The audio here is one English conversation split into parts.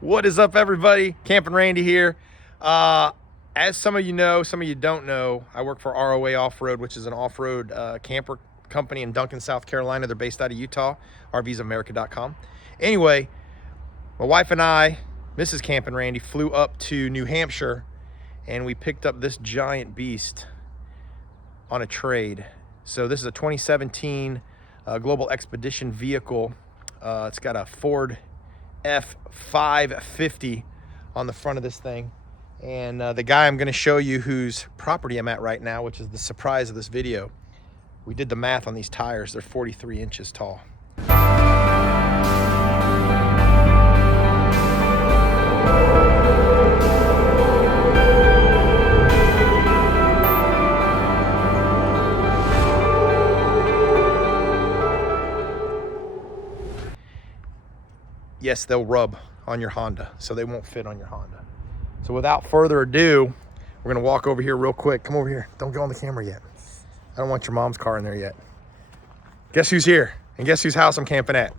What is up, everybody? CampingRandy here. As some of you know, some of you don't know, I work for ROA Off-Road, which is an off-road camper company in Duncan, South Carolina. They're based out of Utah, rvsamerica.com. Anyway, my wife and I, Mrs. CampingRandy, flew up to New Hampshire, and we picked up this giant beast on a trade. So this is a 2017 Global Expedition vehicle. It's got a Ford F550 on the front of this thing. And the guy I'm going to show you whose property I'm at right now, which is the surprise of this video, we did the math on these tires. They're 43 inches tall. Yes, they'll rub on your Honda, so they won't fit on your Honda. So without further ado, we're gonna walk over here real quick. Come over here. Don't go on the camera yet. I don't want your mom's car in there yet. Guess who's here? And guess whose house I'm camping at?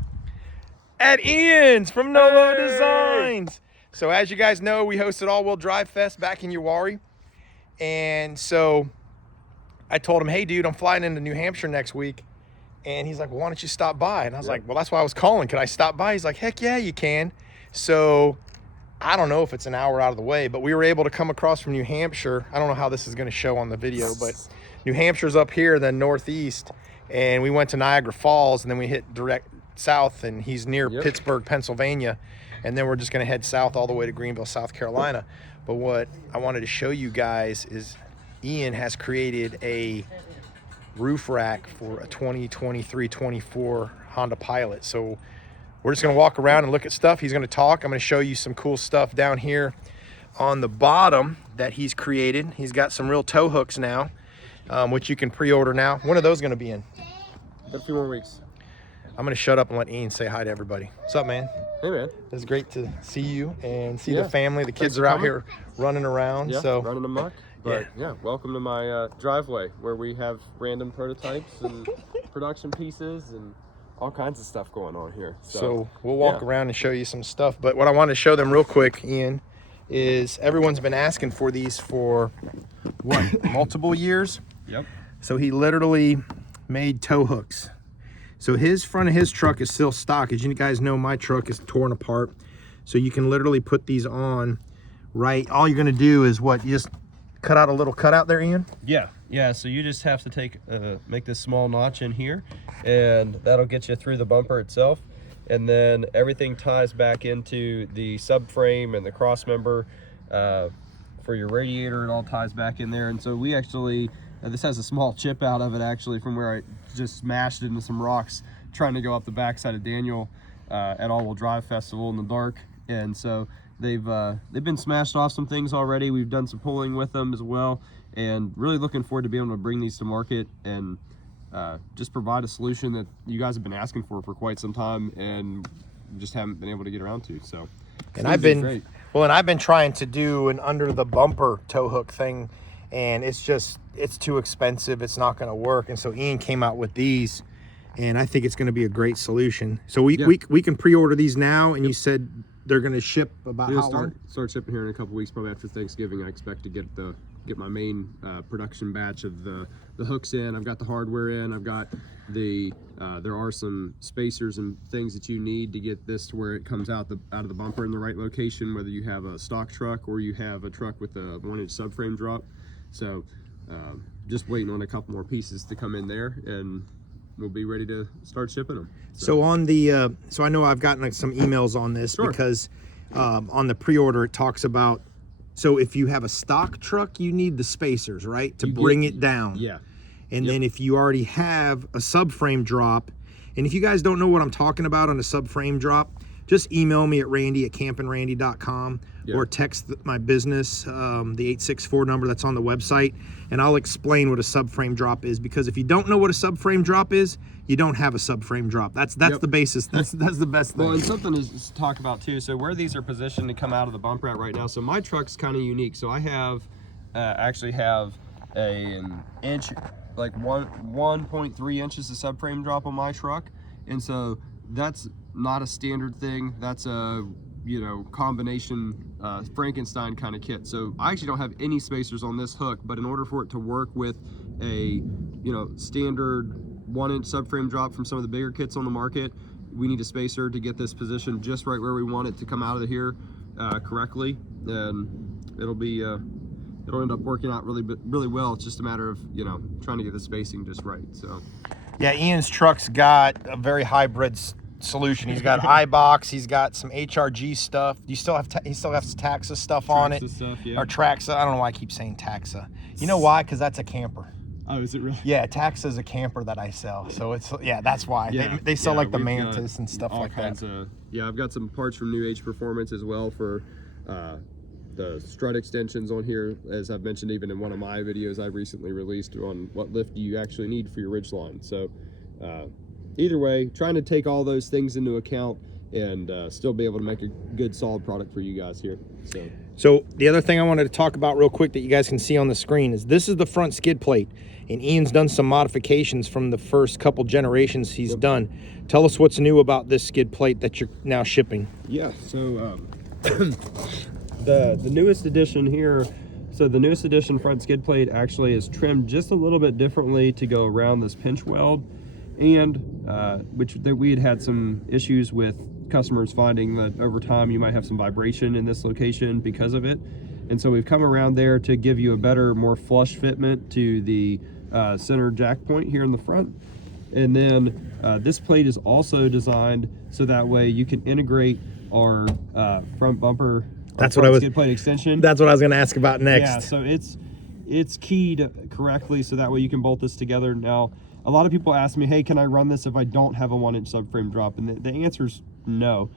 At Ian's from Nolo Designs. So as you guys know, we hosted All-Wheel Drive Fest back in Uwharrie. And so I told him, hey dude, I'm flying into New Hampshire next week. And he's like, well, why don't you stop by? And I was like, well, that's why I was calling. Can I stop by? He's like, heck yeah, you can. So I don't know if it's an hour out of the way, but we were able to come across from New Hampshire. I don't know how this is going to show on the video, but New Hampshire's up here, then northeast. And we went to Niagara Falls, and then we hit direct south, and he's near Pittsburgh, Pennsylvania. And then we're just going to head south all the way to Greenville, South Carolina. But what I wanted to show you guys is Ian has created a roof rack for a 2023-24 Honda Pilot. So we're just going to walk around and look at stuff. He's going to talk. I'm going to show you some cool stuff down here on the bottom that he's created. He's got some real tow hooks now, which you can pre-order now. When are those going to be in? A few more weeks. I'm going to shut up and let Ian say hi to everybody. What's up, man? Hey, man. It's great to see you and see the family. The kids are out here running around. So running amok. But yeah, welcome to my driveway where we have random prototypes and production pieces and all kinds of stuff going on here. So we'll walk around and show you some stuff. But what I want to show them real quick, Ian, is everyone's been asking for these for what, multiple years? Yep. So he literally made tow hooks. So his front of his truck is still stock. As you guys know, my truck is torn apart. So you can literally put these on, right? All you're going to do is what? You just cut out a little cutout there, Ian? Yeah, so you just have to take make this small notch in here, and that'll get you through the bumper itself, and then everything ties back into the subframe and the cross member for your radiator. It all ties back in there. And so we actually this has a small chip out of it actually from where I just smashed into some rocks trying to go up the backside of Daniel at All-Wheel Drive Festival in the dark. And so they've been smashed off some things already. We've done some pulling with them as well, and really looking forward to being able to bring these to market and just provide a solution that you guys have been asking for quite some time and just haven't been able to get around to. So, and I've been trying to do an under the bumper tow hook thing, and it's too expensive. It's not going to work. And so Ian came out with these, and I think it's going to be a great solution. So we can pre-order these now, and you said they're going to ship about how long? Start shipping here in a couple weeks, probably after Thanksgiving. I expect to get my main production batch of the hooks in. I've got the hardware in. I've got the there are some spacers and things that you need to get this to where it comes out of the bumper in the right location, whether you have a stock truck or you have a truck with a 1-inch subframe drop. So just waiting on a couple more pieces to come in there, and we'll be ready to start shipping them. So on the so I know I've gotten some emails on this because on the pre-order it talks about, so if you have a stock truck, you need the spacers, right, to bring it down. Yeah. And then if you already have a subframe drop, and if you guys don't know what I'm talking about on a subframe drop, just email me at randy@campingrandy.com or text my business, the 864 number that's on the website, and I'll explain what a subframe drop is, because if you don't know what a subframe drop is, you don't have a subframe drop. That's the basis. That's the best thing. Well, and something is to talk about too. So where these are positioned to come out of the bumper at right now. So my truck's kind of unique. So I have actually have an inch, like 1.3 inches of subframe drop on my truck, and so that's not a standard thing. That's a you know, combination Frankenstein kind of kit. So I actually don't have any spacers on this hook, but in order for it to work with a, you know, standard 1-inch subframe drop from some of the bigger kits on the market, we need a spacer to get this positioned just right where we want it to come out of here correctly, and it'll end up working out really well. It's just a matter of, you know, trying to get the spacing just right. So yeah, Ian's truck's got a very hybrid solution. He's got iBox, he's got some HRG stuff. You still have he still has Taxa stuff on it, stuff, yeah. or Traxa. I don't know why I keep saying Taxa. You know why? Because that's a camper. Oh, is it really? Yeah, Taxa is a camper that I sell. So it's, yeah, that's why. Yeah, they sell like the we've Mantis and stuff all like that. Yeah, I've got some parts from New Age Performance as well for the strut extensions on here, as I've mentioned even in one of my videos I recently released on what lift do you actually need for your Ridgeline. So either way, trying to take all those things into account and still be able to make a good solid product for you guys here. So the other thing I wanted to talk about real quick that you guys can see on the screen is this is the front skid plate, and Ian's done some modifications from the first couple generations he's done. Tell us what's new about this skid plate that you're now shipping. Yeah, so the newest edition here, so the newest edition front skid plate actually is trimmed just a little bit differently to go around this pinch weld, and we had some issues with customers finding that over time you might have some vibration in this location because of it, and so we've come around there to give you a better, more flush fitment to the center jack point here in the front. And then this plate is also designed so that way you can integrate our front bumper. That's what I was. Skid plate extension. That's what I was going to ask about next. Yeah, so it's keyed correctly so that way you can bolt this together. Now, a lot of people ask me, hey, can I run this if I don't have a 1-inch subframe drop? And the answer is no,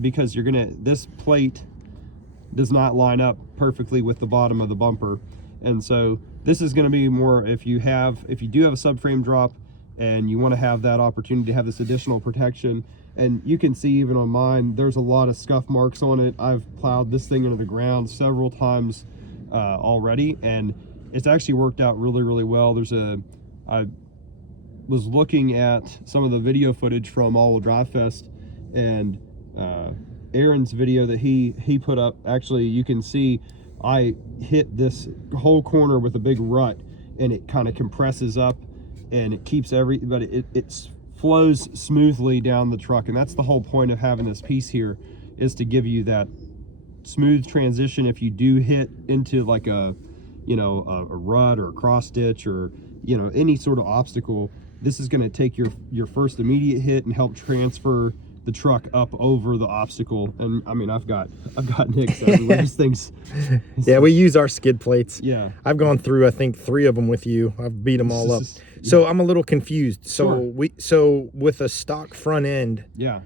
because this plate does not line up perfectly with the bottom of the bumper, and so this is going to be more if you do have a subframe drop and you want to have that opportunity to have this additional protection. And you can see even on mine, there's a lot of scuff marks on it. I've plowed this thing into the ground several times already, and it's actually worked out really, really well. I was looking at some of the video footage from All Wheel Drive Fest, and Aaron's video that he put up, actually you can see I hit this whole corner with a big rut, and it kind of compresses up and it keeps but it flows smoothly down the truck. And that's the whole point of having this piece here, is to give you that smooth transition if you do hit into like a rut or a cross ditch or any sort of obstacle. This is going to take your first immediate hit and help transfer the truck up over the obstacle. And I mean, I've got nicks everywhere. These things. Yeah, we use our skid plates. Yeah, I've gone through I think 3 of them with you. I've beat them all up. So I'm a little confused. So Sure. So with a stock front end, yeah.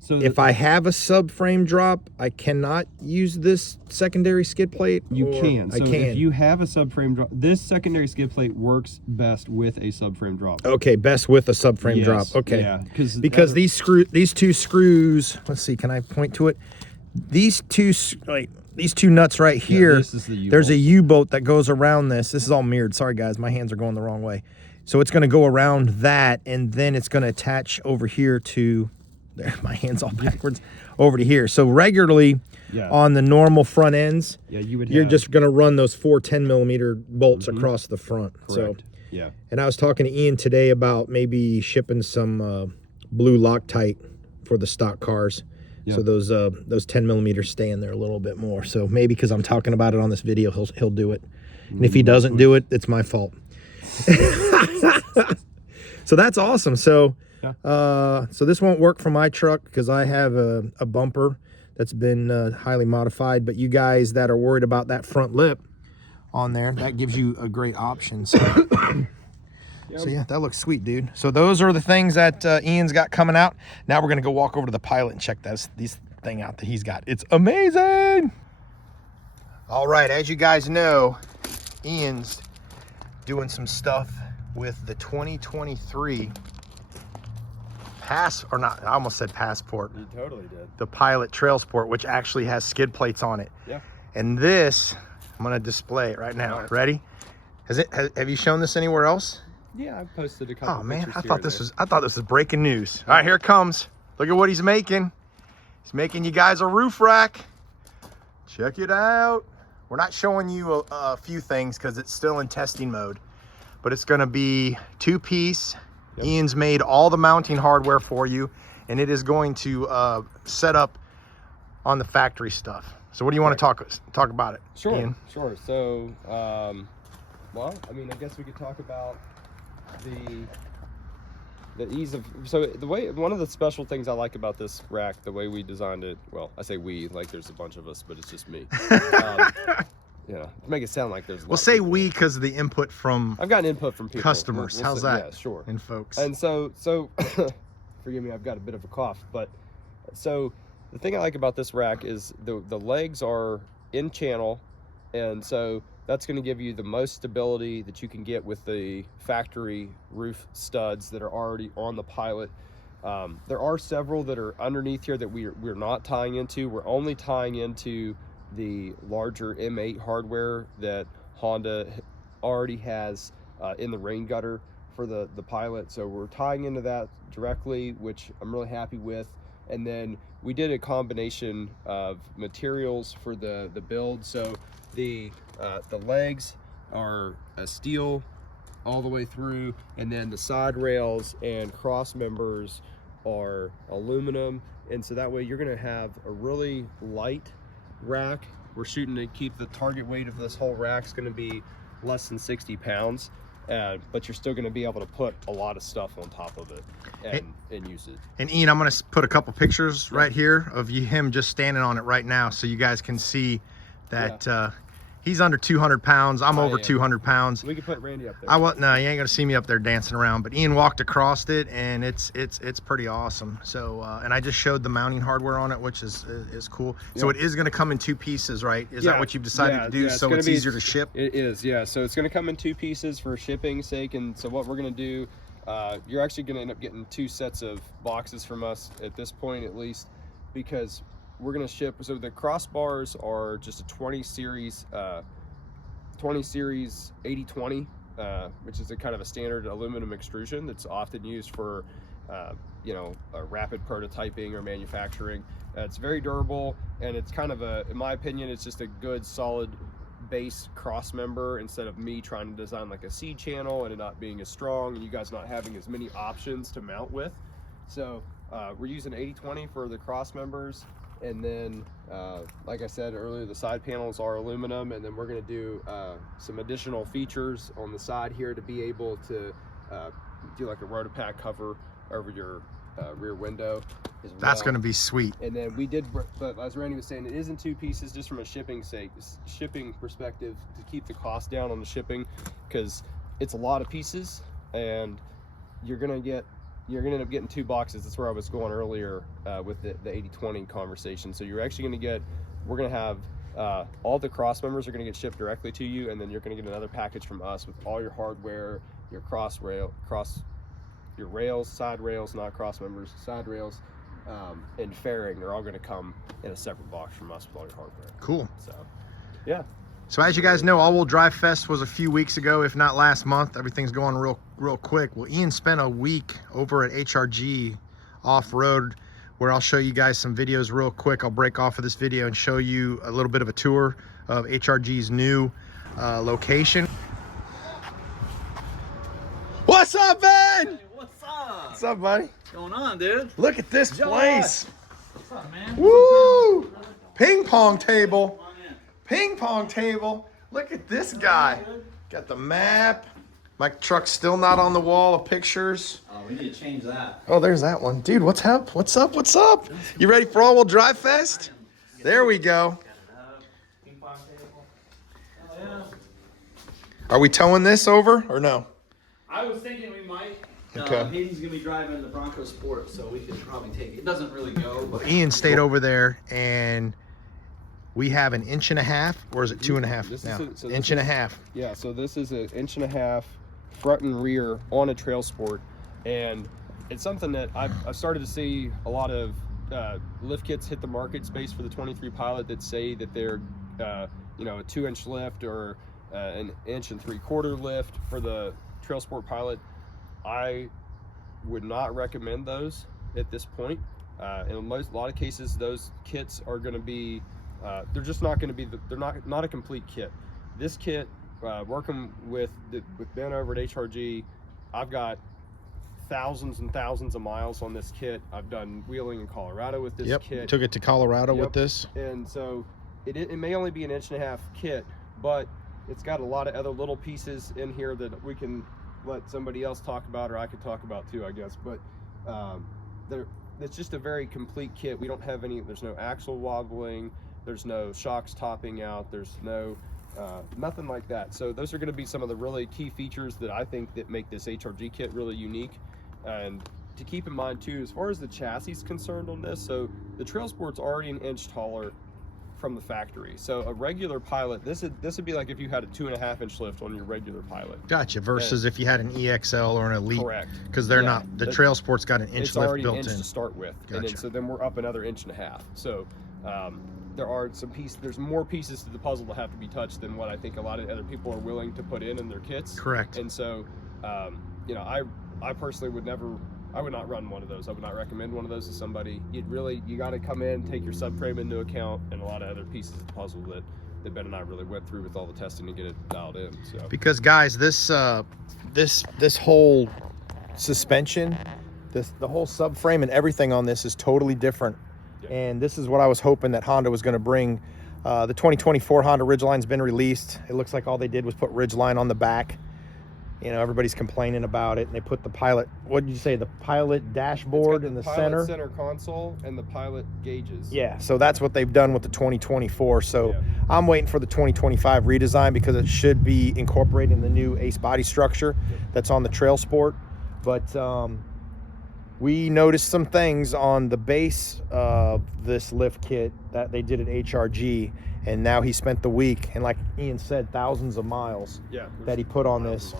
So if I have a subframe drop, I cannot use this secondary skid plate? You can. So I can. if you have a subframe drop, this secondary skid plate works best with a subframe drop. Okay, best with a subframe Yes, drop. Okay. yeah, because these two screws, let's see, can I point to it? These two nuts right here, this is the U-bolt. There's a U-bolt that goes around this. This is all mirrored. Sorry guys, my hands are going the wrong way. So it's going to go around that, and then it's going to attach over here to there. My hand's all backwards over to here. So regularly on the normal front ends, you're just going to run those 4 10mm bolts across the front. Correct. So yeah. And I was talking to Ian today about maybe shipping some blue Loctite for the stock cars. Yeah. So those 10mm stay in there a little bit more. So maybe because I'm talking about it on this video, he'll do it. And if he doesn't do it, it's my fault. So that's awesome. So so this won't work for my truck because I have a bumper that's been highly modified, but you guys that are worried about that front lip on there, that gives you a great option. So, so yeah, that looks sweet, dude. So those are the things that Ian's got coming out. Now we're gonna go walk over to the Pilot and check this thing out that he's got. It's amazing. All right, as you guys know, Ian's doing some stuff with the 2023 I almost said Passport. You totally did. The Pilot TrailSport, which actually has skid plates on it. Yeah. And this, I'm gonna display it right now. Right. Ready? Have you shown this anywhere else? Yeah, I've posted a couple. Oh man, I thought this was breaking news. All right, here it comes. Look at what he's making. He's making you guys a roof rack. Check it out. We're not showing you a few things because it's still in testing mode, but it's going to be 2-piece. Yep. Ian's made all the mounting hardware for you, and it is going to set up on the factory stuff. So what do you want to talk about it? Sure, Ian? sure. So, well, I mean, I guess we could talk about the ease of, so the way, one of the special things I like about this rack, the way we designed it, well, I say we, like there's a bunch of us, but it's just me. You know, to make it sound like there's a lot. We'll say we because of the input from, I've gotten input from people. Customers. We'll How's say, that? Yeah, sure. And folks. And so forgive me, I've got a bit of a cough, but so the thing I like about this rack is the legs are in channel, and so that's going to give you the most stability that you can get with the factory roof studs that are already on the Pilot. There are several that are underneath here that we're not tying into. We're only tying into the larger M8 hardware that Honda already has in the rain gutter for the Pilot. So we're tying into that directly, which I'm really happy with. And then we did a combination of materials for the build. So the legs are a steel all the way through, and then the side rails and cross members are aluminum. And so that way you're gonna have a really light rack. We're shooting to keep the target weight of this whole rack's gonna be less than 60 pounds. But you're still going to be able to put a lot of stuff on top of it and use it. And Ian, I'm going to put a couple pictures right here of him just standing on it right now, so you guys can see that he's under 200 pounds. I'm over 200 pounds. We can put Randy up there. No, you ain't gonna see me up there dancing around, but Ian walked across it, and it's pretty awesome. So and I just showed the mounting hardware on it, which is cool. Yep. So it is gonna come in 2 pieces, right? Is that what you've decided to do, so it's easier to ship? It is, yeah. So it's gonna come in 2 pieces for shipping sake. And so what we're gonna do, you're actually gonna end up getting 2 sets of boxes from us at this point, at least, because we're gonna ship. So the crossbars are just a 20 series 80/20, which is a kind of a standard aluminum extrusion that's often used for you know, rapid prototyping or manufacturing. It's very durable, and it's kind of in my opinion, it's just a good solid base cross member, instead of me trying to design like a C channel and it not being as strong and you guys not having as many options to mount with. So we're using 80/20 for the cross members. And then, like I said earlier, the side panels are aluminum, and then we're going to do some additional features on the side here to be able to do like a rotopack cover over your rear window as well. That's going to be sweet. And then we did, but as Randy was saying, it is in 2 pieces just from a shipping perspective, to keep the cost down on the shipping, because it's a lot of pieces, and you're gonna end up getting 2 boxes. That's where I was going earlier with the 80/20 conversation. So you're actually we're gonna have all the cross members are gonna get shipped directly to you, and then you're gonna get another package from us with all your hardware, your your rails, side rails, not cross members, side rails, and fairing are all gonna come in a separate box from us with all your hardware. Cool. So, yeah. So as you guys know, All Wheel Drive Fest was a few weeks ago, if not last month. Everything's going real quick. Well, Ian spent a week over at HRG off-road, where I'll show you guys some videos real quick. I'll break off of this video and show you a little bit of a tour of HRG's new location. What's up, Ben? Hey, what's up? What's up, buddy? What's going on, dude? Look at this place. What's up, man? Woo! Ping pong table. Ping pong table. Look at this guy. Got the map. My truck's still not on the wall of pictures. Oh, we need to change that. Oh, there's that one. Dude, what's up? What's up? What's up? You ready for All Wheel Drive Fest? There we go. Ping pong table. Oh, yeah. Are we towing this over or no? I was thinking we might. Okay. Hayden's gonna be driving the Bronco Sport, so we could probably take it. It doesn't really go. But Ian stayed over there, and we have an 1.5 inch, or is it 2.5 now? Inch and a half. Yeah, so this is an 1.5 inch front and rear on a TrailSport, and it's something that I've started to see a lot of lift kits hit the market space for the 23 Pilot that say that they're you know, a 2-inch lift or an 1.75 inch lift for the TrailSport Pilot. I would not recommend those at this point. In a lot of cases, those kits are going to be, they're just not going to be, they're not a complete kit. This kit, working with Ben over at HRG, I've got thousands and thousands of miles on this kit. I've done wheeling in Colorado with this kit. Took it to Colorado with this. And so it may only be an 1.5-inch kit, but it's got a lot of other little pieces in here that we can let somebody else talk about, or I could talk about too, I guess. But it's just a very complete kit. We don't have there's no axle wobbling, there's no shocks topping out, there's no nothing like that. So those are going to be some of the really key features that I think that make this HRG kit really unique. And to keep in mind too, as far as the chassis is concerned on this, so the TrailSport's already an inch taller from the factory. So a regular Pilot, this would be like if you had a 2.5-inch lift on your regular Pilot. Gotcha. Versus if you had an EXL or an Elite. Correct. Because they're not, the TrailSport's got an inch lift built in. It's already an inch to start with. Gotcha. And so then we're up another 1.5 inches. So there are there's more pieces to the puzzle that have to be touched than what I think a lot of other people are willing to put in their kits. Correct. And so, you know, I personally would not run one of those. I would not recommend one of those to somebody. You got to come in, take your subframe into account, and a lot of other pieces of the puzzle that Ben and I really went through with all the testing to get it dialed in. So because guys, this whole suspension, the whole subframe and everything on this is totally different. Yeah. And this is what I was hoping that Honda was going to bring. The 2024 Honda Ridgeline's been released. It looks like all they did was put Ridgeline on the back. You know, everybody's complaining about it, and they put the Pilot, what did you say, the Pilot dashboard in the center? Center console and the Pilot gauges. Yeah, so that's what they've done with the 2024. So yeah. I'm waiting for the 2025 redesign because it should be incorporating the new Ace body structure that's on the TrailSport. But we noticed some things on the base of this lift kit that they did at HRG, and now he spent the week, and like Ian said, thousands of miles that he put on this.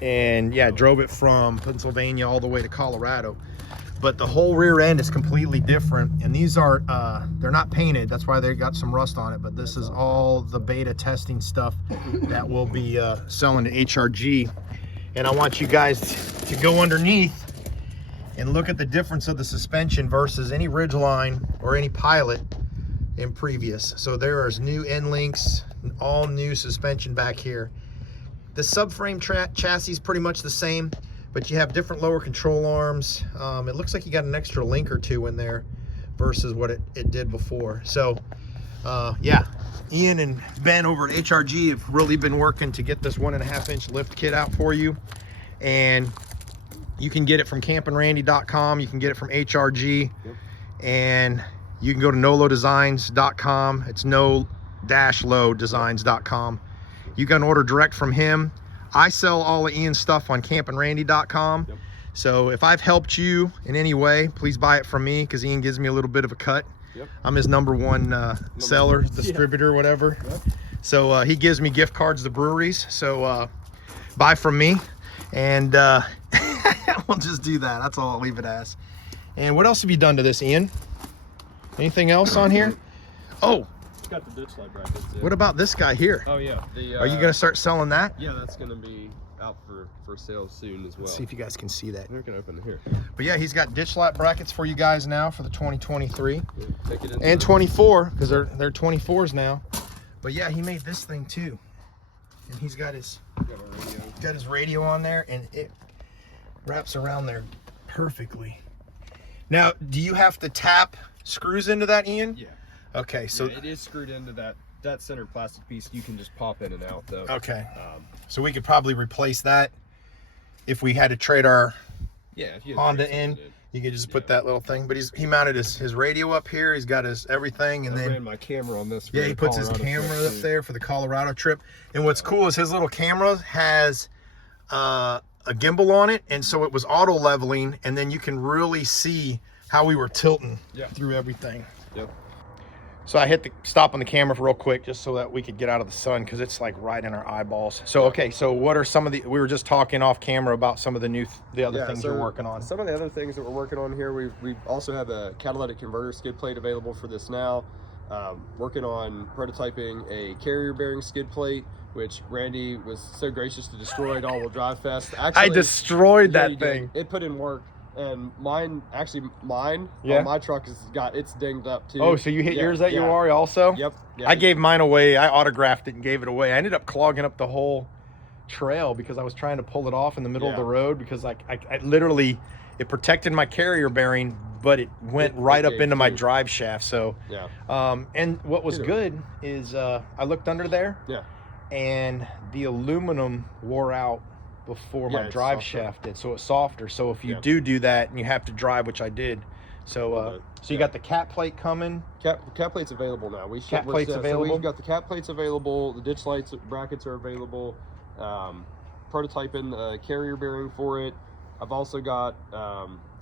And yeah, drove it from Pennsylvania all the way to Colorado. But the whole rear end is completely different, and these are they're not painted, that's why they got some rust on it, but this is all the beta testing stuff that we'll be selling to HRG. And I want you guys to go underneath and look at the difference of the suspension versus any Ridgeline or any Pilot in previous. So there is new end links, all new suspension back here. The subframe chassis is pretty much the same, but you have different lower control arms. It looks like you got an extra link or two in there versus what it did before. So yeah, Ian and Ben over at HRG have really been working to get this 1.5-inch lift kit out for you. And you can get it from CampingRandy.com. You can get it from HRG. And you can go to nolodesigns.com. It's no-lodesigns.com. You can order direct from him. I sell all of Ian's stuff on CampingRandy.com. So if I've helped you in any way, please buy it from me because Ian gives me a little bit of a cut. I'm his #1 seller, distributor, whatever. So he gives me gift cards to breweries. So buy from me, and we'll just do that. That's all I'll leave it as. And what else have you done to this, Ian? Anything else on here? Oh, it's got the ditch light brackets. What about this guy here? Oh yeah. Are you gonna start selling that? Yeah, that's gonna be out for sale soon as well. Let's see if you guys can see that. We can open it here. But yeah, he's got ditch light brackets for you guys now for the 2023 take it and 24 because they're 24s now. But yeah, he made this thing too, and he's got his radio on there, and it wraps around there perfectly. Now, do you have to tap screws into that, Ian? Yeah. Okay, so it is screwed into that center plastic piece. You can just pop in and out though. Okay. So we could probably replace that if we had to trade our Honda in. You could just put that little thing. But he mounted his radio up here. He's got his everything, and I then ran my camera on this. Yeah, he puts his camera up there for the Colorado trip. And what's cool is his little camera has a gimbal on it, and so it was auto leveling, and then you can really see how we were tilting through everything. Yep. So I hit the stop on the camera real quick just so that we could get out of the sun because it's like right in our eyeballs. So okay, so what are some of the? We were just talking off camera about some of the other things you're working on. Some of the other things that we're working on here, we also have a catalytic converter skid plate available for this now. Working on prototyping a carrier bearing skid plate, which Randy was so gracious to destroy at All-Wheel Drive Fest. Actually, I destroyed that thing. It put in work And mine Yeah. on my truck it's dinged up too. Oh, so you hit yours at yeah. Uwari also? Yep. Yeah. I gave mine away. I autographed it and gave it away. I ended up clogging up the whole trail because I was trying to pull it off in the middle of the road because I literally, it protected my carrier bearing, but it went right up into my drive shaft. So, yeah. And what was good is I looked under there. Yeah. And the aluminum wore out before my drive shaft did, so it's softer. So if you do that and you have to drive, which I did, so you got the cat plate coming. Cat plate's available now. Cat plate's available. So we've got the cat plates available. The ditch lights brackets are available. Prototyping carrier bearing for it. I've also got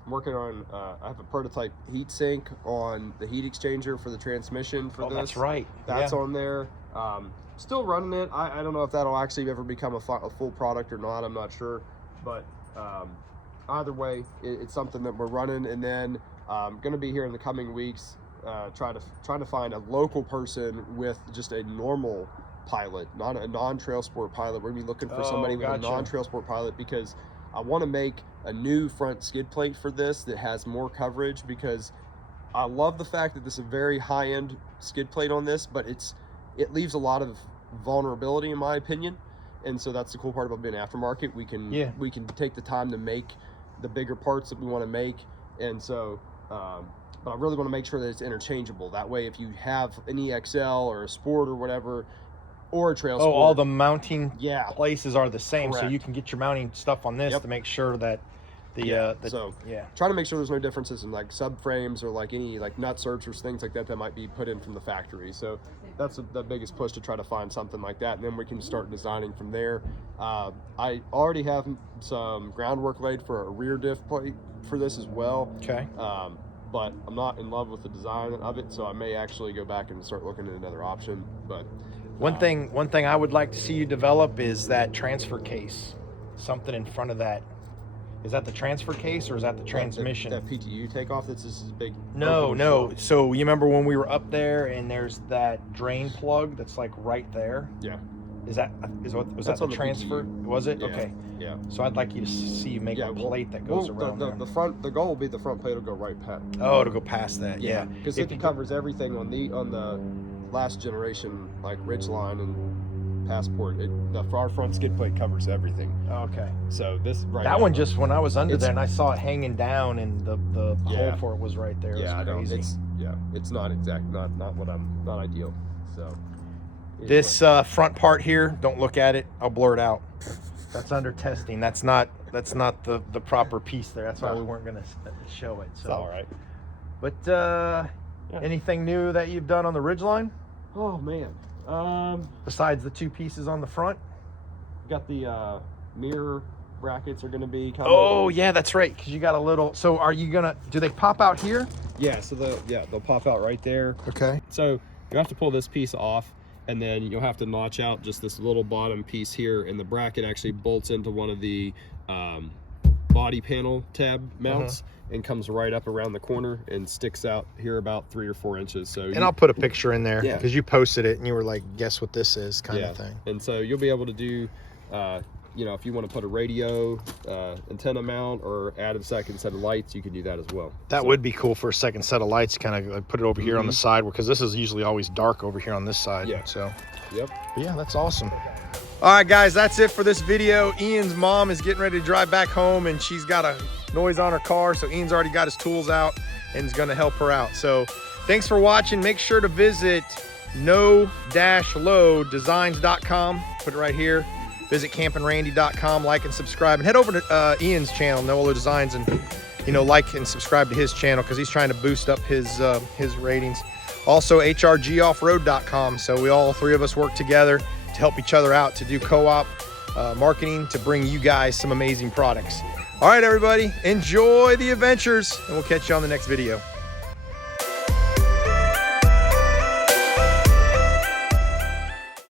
working on. I have a prototype heat sink on the heat exchanger for the transmission for this. That's right. That's on there. Still running it. I don't know if that'll actually ever become a full product or not. I'm not sure, but either way, it's something that we're running. And then going to be here in the coming weeks, trying to find a local person with just a normal pilot, not a non-TrailSport pilot. We're gonna be looking for somebody with a non-TrailSport pilot because I want to make a new front skid plate for this that has more coverage, because I love the fact that this is a very high-end skid plate on this, but it leaves a lot of vulnerability in my opinion. And so that's the cool part about being aftermarket. We can take the time to make the bigger parts that we want to make. And so but I really want to make sure that it's interchangeable. That way if you have an EXL or a Sport or whatever, or a TrailSport, all the mounting places are the same. So you can get your mounting stuff on this to make sure that try to make sure there's no differences in like subframes or like any like nut certs or things like that might be put in from the factory. So that's the biggest push, to try to find something like that, and then we can start designing from there. I already have some groundwork laid for a rear diff plate for this as well. Okay. But I'm not in love with the design of it, so I may actually go back and start looking at another option. But one thing I would like to see you develop is that transfer case, something in front of that. Is that the transfer case or is that the transmission? That PTU takeoff that's this big? No. So you remember when we were up there and there's that drain plug that's like right there? Yeah. Was that the transfer? PTU. Was it? Yeah. Okay. Yeah. So I'd like you to see you make a plate that goes around there. The goal will be the front plate will go right past. Oh, to go past that. Yeah. Because it covers everything on the last generation like Ridgeline and Passport. Our front skid plate covers everything. Okay. So this one just when I was under there and I saw it hanging down and the hole for it was right there. Yeah, it was crazy. It's not what not ideal. So this front part here, don't look at it. I'll blur it out. That's under testing. That's not the proper piece there. That's why we weren't gonna show it. So it's all right. But anything new that you've done on the Ridgeline? Oh man. Besides the two pieces on the front? Got the mirror brackets are going to be coming. Oh yeah, that's right, because you got a little. So are you gonna, do they pop out here? Yeah, so they'll pop out right there. Okay. So you have to pull this piece off, and then you'll have to notch out just this little bottom piece here, and the bracket actually bolts into one of the body panel tab mounts and comes right up around the corner and sticks out here about 3 or 4 inches. So I'll put a picture in there because you posted it and you were like, guess what this is, kind of thing. And so you'll be able to do if you want to put a radio antenna mount or add a second set of lights, you can do that as well. That would be cool for a second set of lights, kind of put it over here on the side, because this is usually always dark over here on this side. Yeah. So but yeah, that's awesome. All right, guys, that's it for this video. Ian's mom is getting ready to drive back home, and she's got a noise on her car, so Ian's already got his tools out and is gonna help her out. So thanks for watching. Make sure to visit no-low-designs.com. Put it right here. Visit CampingRandy.com, like and subscribe, and head over to Ian's channel, No Low Designs, and like and subscribe to his channel because he's trying to boost up his ratings. Also, HRGoffroad.com. So we all three of us work together to help each other out, to do co-op marketing, to bring you guys some amazing products. All right, everybody, enjoy the adventures, and we'll catch you on the next video.